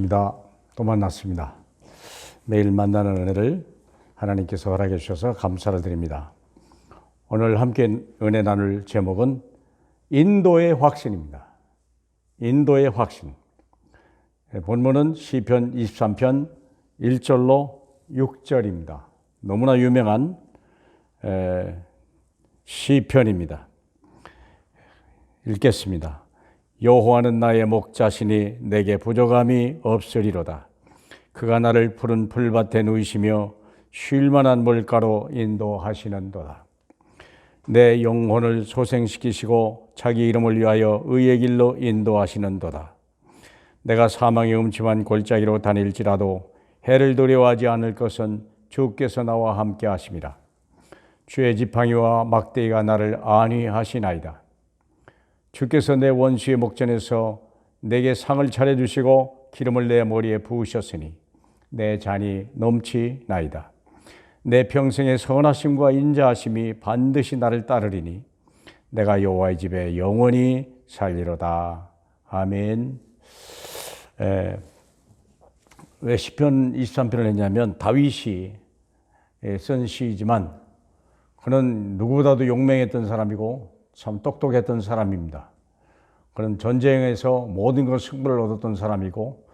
반갑습니다. 또 만났습니다. 매일 만나는 은혜를 하나님께서 허락해 주셔서 감사를 드립니다. 오늘 함께 은혜 나눌 제목은 인도의 확신입니다. 인도의 확신. 본문은 시편 23편 1절로 6절입니다. 너무나 유명한 시편입니다. 읽겠습니다. 여호와는 나의 목자시니 내게 부족함이 없으리로다. 그가 나를 푸른 풀밭에 누이시며 쉴 만한 물가로 인도하시는도다. 내 영혼을 소생시키시고 자기 이름을 위하여 의의 길로 인도하시는도다. 내가 사망의 음침한 골짜기로 다닐지라도 해를 두려워하지 않을 것은 주께서 나와 함께 하심이라. 주의 지팡이와 막대기가 나를 안위하시나이다. 주께서 내 원수의 목전에서 내게 상을 차려주시고 기름을 내 머리에 부으셨으니 내 잔이 넘치나이다. 내 평생의 선하심과 인자하심이 반드시 나를 따르리니 내가 여호와의 집에 영원히 살리로다. 아멘. 왜 시편 23편을 했냐면 다윗이 쓴 시이지만 그는 누구보다도 용맹했던 사람이고 참 똑똑했던 사람입니다. 그는 전쟁에서 모든 것 승부를 얻었던 사람이고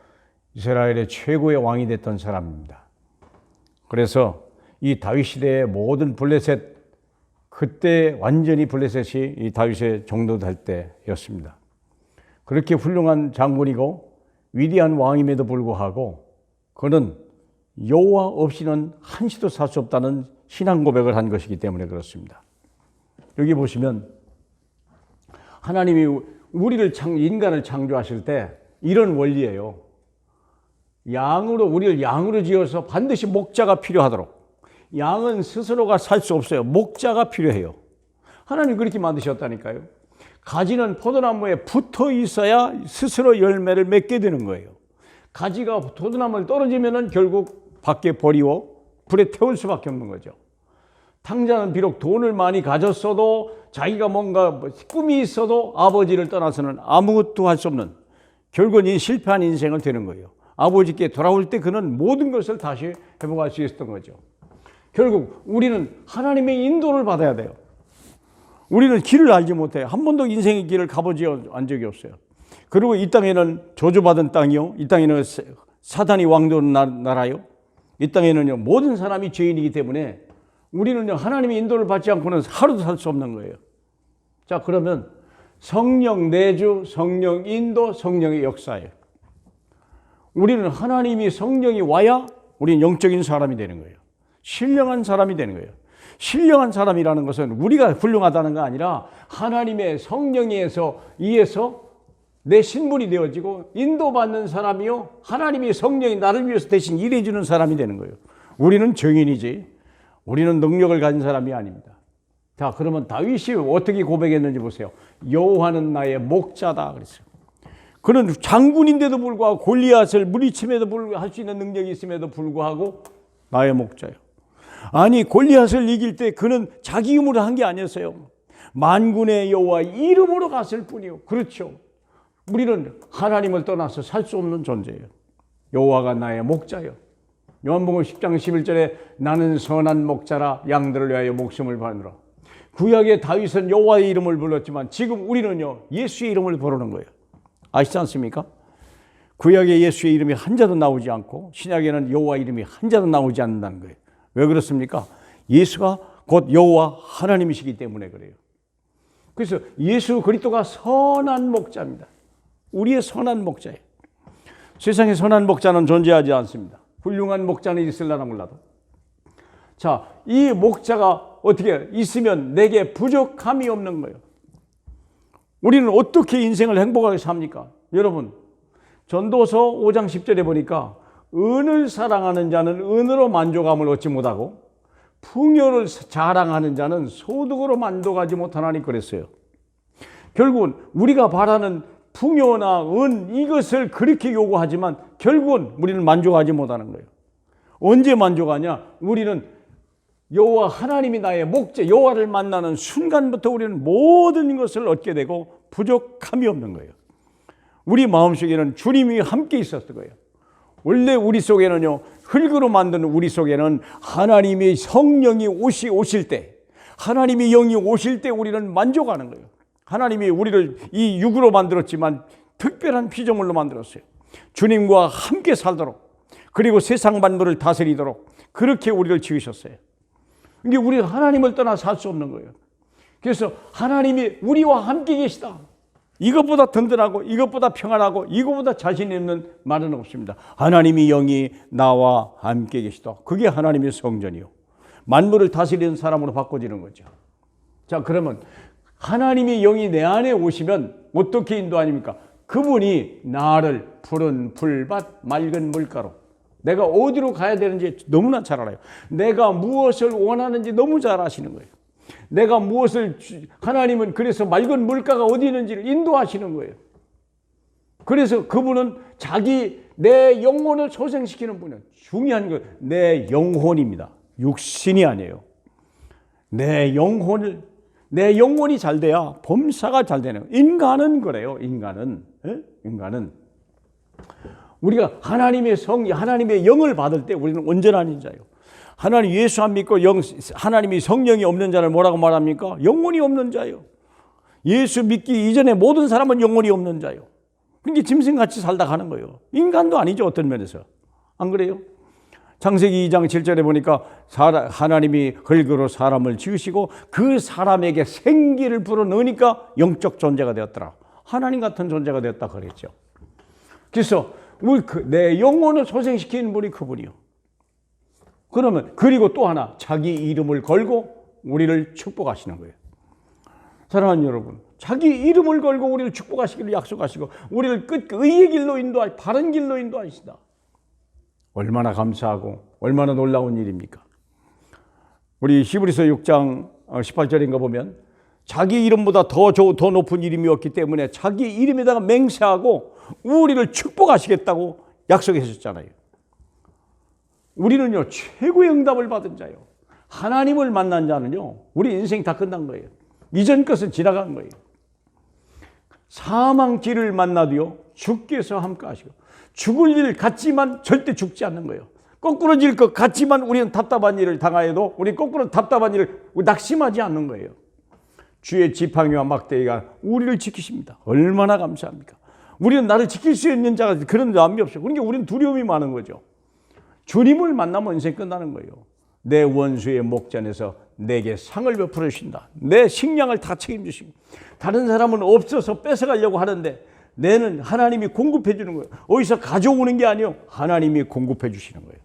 이스라엘의 최고의 왕이 됐던 사람입니다. 그래서 이 다윗 시대의 모든 블레셋, 그때 완전히 블레셋이 이 다윗의 정도될 때였습니다. 그렇게 훌륭한 장군이고 위대한 왕임에도 불구하고 그는 여호와 없이는 한시도 살 수 없다는 신앙 고백을 한 것이기 때문에 그렇습니다. 여기 보시면 하나님이 인간을 창조하실 때 이런 원리예요. 우리를 양으로 지어서 반드시 목자가 필요하도록. 양은 스스로가 살 수 없어요. 목자가 필요해요. 하나님 그렇게 만드셨다니까요. 가지는 포도나무에 붙어 있어야 스스로 열매를 맺게 되는 거예요. 가지가 포도나무를 떨어지면은 결국 밖에 버리고 불에 태울 수밖에 없는 거죠. 탕자는 비록 돈을 많이 가졌어도 자기가 뭔가 꿈이 있어도 아버지를 떠나서는 아무것도 할 수 없는 결국은 실패한 인생을 되는 거예요. 아버지께 돌아올 때 그는 모든 것을 다시 회복할 수 있었던 거죠. 결국 우리는 하나님의 인도를 받아야 돼요. 우리는 길을 알지 못해요. 한 번도 인생의 길을 가보지 않은 적이 없어요. 그리고 이 땅에는 저주받은 땅이요. 이 땅에는 사단이 왕도는 나라요. 이 땅에는 모든 사람이 죄인이기 때문에 우리는 하나님의 인도를 받지 않고는 하루도 살 수 없는 거예요. 자, 그러면 성령 내주, 성령 인도, 성령의 역사예요. 우리는 하나님이 성령이 와야 우리는 영적인 사람이 되는 거예요. 신령한 사람이 되는 거예요. 신령한 사람이라는 것은 우리가 훌륭하다는 거 아니라 하나님의 성령에서 의해서 내 신분이 되어지고 인도받는 사람이요. 하나님의 성령이 나를 위해서 대신 일해주는 사람이 되는 거예요. 우리는 증인이지. 우리는 능력을 가진 사람이 아닙니다. 자, 그러면 다윗이 어떻게 고백했는지 보세요. 여호와는 나의 목자다 그랬어요. 그는 장군인데도 불구하고 골리앗을 물리침에도 불구하고 할 수 있는 능력이 있음에도 불구하고 나의 목자요. 아니 골리앗을 이길 때 그는 자기 힘으로 한 게 아니었어요. 만군의 여호와 이름으로 갔을 뿐이요. 그렇죠. 우리는 하나님을 떠나서 살 수 없는 존재예요. 여호와가 나의 목자요. 요한복음 10장 11절에 나는 선한 목자라 양들을 위하여 목숨을 바누라. 구약의 다윗은 여호와의 이름을 불렀지만 지금 우리는요 예수의 이름을 부르는 거예요. 아시지 않습니까? 구약의 예수의 이름이 한 자도 나오지 않고 신약에는 여호와 이름이 한 자도 나오지 않는다는 거예요. 왜 그렇습니까? 예수가 곧 여호와 하나님이시기 때문에 그래요. 그래서 예수 그리스도가 선한 목자입니다. 우리의 선한 목자예요. 세상에 선한 목자는 존재하지 않습니다. 훌륭한 목자는 있을라나 몰라도. 자, 이 목자가 어떻게 있으면 내게 부족함이 없는 거예요. 우리는 어떻게 인생을 행복하게 삽니까? 여러분, 전도서 5장 10절에 보니까 은을 사랑하는 자는 은으로 만족함을 얻지 못하고 풍요를 자랑하는 자는 소득으로 만족하지 못하나니 그랬어요. 결국은 우리가 바라는 풍요나 은 이것을 그렇게 요구하지만 결국은 우리는 만족하지 못하는 거예요. 언제 만족하냐? 우리는 여호와 하나님이 나의 목자, 여호와를 만나는 순간부터 우리는 모든 것을 얻게 되고 부족함이 없는 거예요. 우리 마음속에는 주님이 함께 있었던 거예요. 원래 우리 속에는요, 흙으로 만든 우리 속에는 하나님의 성령이 오실 때, 하나님의 영이 오실 때 우리는 만족하는 거예요. 하나님이 우리를 이 육으로 만들었지만 특별한 피조물로 만들었어요. 주님과 함께 살도록, 그리고 세상 만물을 다스리도록 그렇게 우리를 지으셨어요. 이게 우리가 하나님을 떠나 살 수 없는 거예요. 그래서 하나님이 우리와 함께 계시다. 이것보다 든든하고 이것보다 평안하고 이것보다 자신 있는 말은 없습니다. 하나님이 영이 나와 함께 계시다. 그게 하나님의 성전이요. 만물을 다스리는 사람으로 바꿔지는 거죠. 자, 그러면 하나님의 영이 내 안에 오시면 어떻게 인도하십니까? 그분이 나를 푸른 풀밭 맑은 물가로, 내가 어디로 가야 되는지 너무나 잘 알아요. 내가 무엇을 원하는지 너무 잘 아시는 거예요. 내가 무엇을, 하나님은 그래서 맑은 물가가 어디 있는지를 인도하시는 거예요. 그래서 그분은 내 영혼을 소생시키는 분은 중요한 건 내 영혼입니다. 육신이 아니에요. 내 영혼이 잘 돼야 범사가 잘 되는 거예요. 인간은 그래요. 인간은 우리가 하나님의 영을 받을 때 우리는 온전한 자예요. 하나님 예수 안 믿고 하나님이 성령이 없는 자를 뭐라고 말합니까? 영혼이 없는 자예요. 예수 믿기 이전에 모든 사람은 영혼이 없는 자예요. 그러니까 짐승같이 살다 가는 거예요. 인간도 아니죠, 어떤 면에서. 안 그래요? 창세기 2장 7절에 보니까 하나님이 흙으로 사람을 지으시고 그 사람에게 생기를 불어넣으니까 영적 존재가 되었더라. 하나님 같은 존재가 되었다 그랬죠. 그래서 내 영혼을 소생시키는 분이 그분이요. 그러면 그리고 또 하나 자기 이름을 걸고 우리를 축복하시는 거예요. 사랑하는 여러분, 자기 이름을 걸고 우리를 축복하시기를 약속하시고 우리를 의의 길로 바른 길로 인도하시다. 얼마나 감사하고 얼마나 놀라운 일입니까? 우리 히브리서 6장 18절인가 보면 자기 이름보다 더 높은 이름이 없기 때문에 자기 이름에다가 맹세하고 우리를 축복하시겠다고 약속하셨잖아요. 우리는요, 최고의 응답을 받은 자요. 하나님을 만난 자는요, 우리 인생 다 끝난 거예요. 이전 것은 지나간 거예요. 사망길을 만나도요, 주께서 함께 하시고, 죽을 일 같지만 절대 죽지 않는 거예요. 거꾸로질 것 같지만 우리는 답답한 일을 당하여도 우리 거꾸로 답답한 일을 낙심하지 않는 거예요. 주의 지팡이와 막대기가 우리를 지키십니다. 얼마나 감사합니까? 우리는 나를 지킬 수 있는 자가 그런 마음이 없어요. 그러니까 우리는 두려움이 많은 거죠. 주님을 만나면 인생 끝나는 거예요. 내 원수의 목전에서 내게 상을 베풀어 주신다. 내 식량을 다 책임지시고, 다른 사람은 없어서 뺏어가려고 하는데 내는 하나님이 공급해 주는 거예요. 어디서 가져오는 게 아니에요. 하나님이 공급해 주시는 거예요.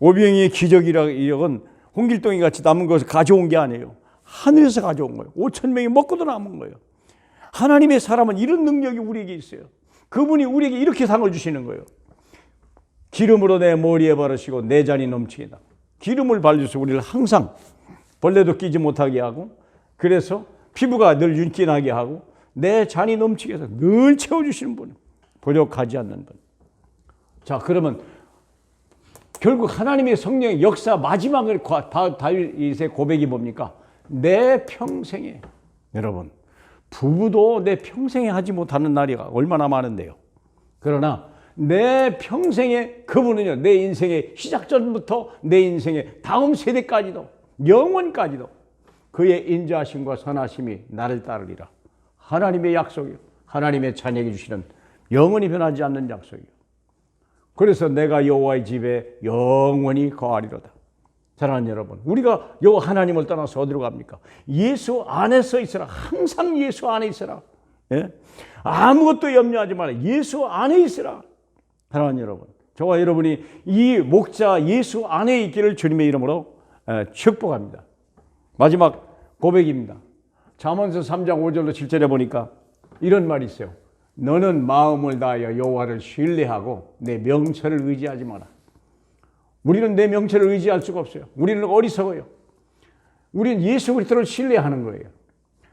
오병이의 기적은 홍길동이 같이 남은 것을 가져온 게 아니에요. 하늘에서 가져온 거예요. 5,000명이 먹고도 남은 거예요. 하나님의 사람은 이런 능력이 우리에게 있어요. 그분이 우리에게 이렇게 상을 주시는 거예요. 기름으로 내 머리에 바르시고 내 잔이 넘치게. 기름을 발라서 우리를 항상 벌레도 끼지 못하게 하고, 그래서 피부가 늘 윤기나게 하고 내 잔이 넘치게 해서 늘 채워주시는 분, 부족하지 않는 분. 자, 그러면 결국 하나님의 성령의 역사 마지막을 다윗의 고백이 뭡니까? 내 평생에, 여러분, 부부도 내 평생에 하지 못하는 날이 얼마나 많은데요. 그러나 내 평생에 그분은요, 내 인생의 시작 전부터 내 인생의 다음 세대까지도, 영원까지도 그의 인자하심과 선하심이 나를 따르리라. 하나님의 약속이요, 하나님의 자녀에게 주시는 영원히 변하지 않는 약속이요. 그래서 내가 여호와의 집에 영원히 거하리로다. 사랑하는 여러분, 우리가 하나님을 떠나서 어디로 갑니까? 예수 안에서 있으라. 항상 예수 안에 있으라. 예? 아무것도 염려하지 마라. 예수 안에 있으라. 사랑하는 여러분, 저와 여러분이 이 목자 예수 안에 있기를 주님의 이름으로 축복합니다. 마지막 고백입니다. 잠언서 3장 5절로 7절에 보니까 이런 말이 있어요. 너는 마음을 다하여 여호와를 신뢰하고 내 명철을 의지하지 마라. 우리는 내 명철을 의지할 수가 없어요. 우리는 어리석어요. 우리는 예수 그리스도를 신뢰하는 거예요.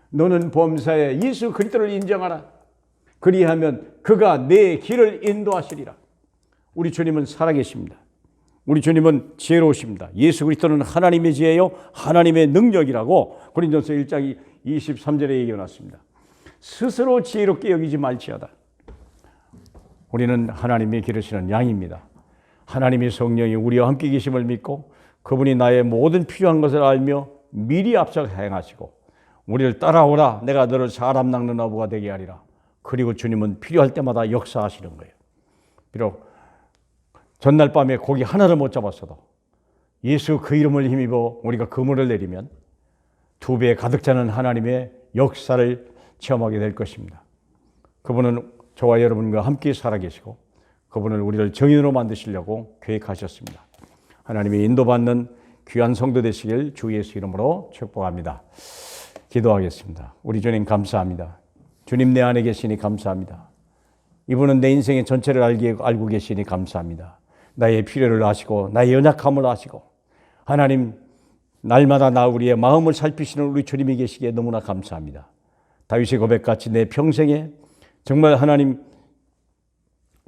너는 범사에 예수 그리스도를 인정하라. 그리하면 그가 내 길을 인도하시리라. 우리 주님은 살아계십니다. 우리 주님은 지혜로우십니다. 예수 그리스도는 하나님의 지혜요, 하나님의 능력이라고 고린도서 1장 23절에 얘기해 놨습니다. 스스로 지혜롭게 여기지 말지어다. 우리는 하나님이 기르시는 양입니다. 하나님의 성령이 우리와 함께 계심을 믿고 그분이 나의 모든 필요한 것을 알며 미리 앞서 행하시고 우리를 따라오라 내가 너를 사람 낚는 어부가 되게 하리라. 그리고 주님은 필요할 때마다 역사하시는 거예요. 비록 전날 밤에 고기 하나를 못 잡았어도 예수 그 이름을 힘입어 우리가 그물을 내리면 2배 가득 차는 하나님의 역사를 체험하게 될 것입니다. 그분은 저와 여러분과 함께 살아계시고 그분은 우리를 정인으로 만드시려고 계획하셨습니다. 하나님의 인도받는 귀한 성도 되시길 주 예수 이름으로 축복합니다. 기도하겠습니다. 우리 주님 감사합니다. 주님 내 안에 계시니 감사합니다. 이분은 내 인생의 전체를 알고 계시니 감사합니다. 나의 필요를 아시고 나의 연약함을 아시고 하나님 날마다 우리의 마음을 살피시는 우리 주님이 계시기에 너무나 감사합니다. 다윗의 고백같이 내 평생에 정말 하나님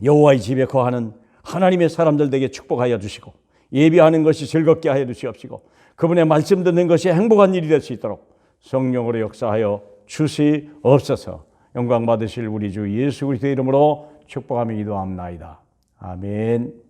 여호와의 집에 거하는 하나님의 사람들 되게 축복하여 주시고 예배하는 것이 즐겁게 하여 주시옵시고 그분의 말씀 듣는 것이 행복한 일이 될 수 있도록 성령으로 역사하여 주시옵소서. 영광 받으실 우리 주 예수 그리스도의 이름으로 축복하며 기도합나이다. 아멘.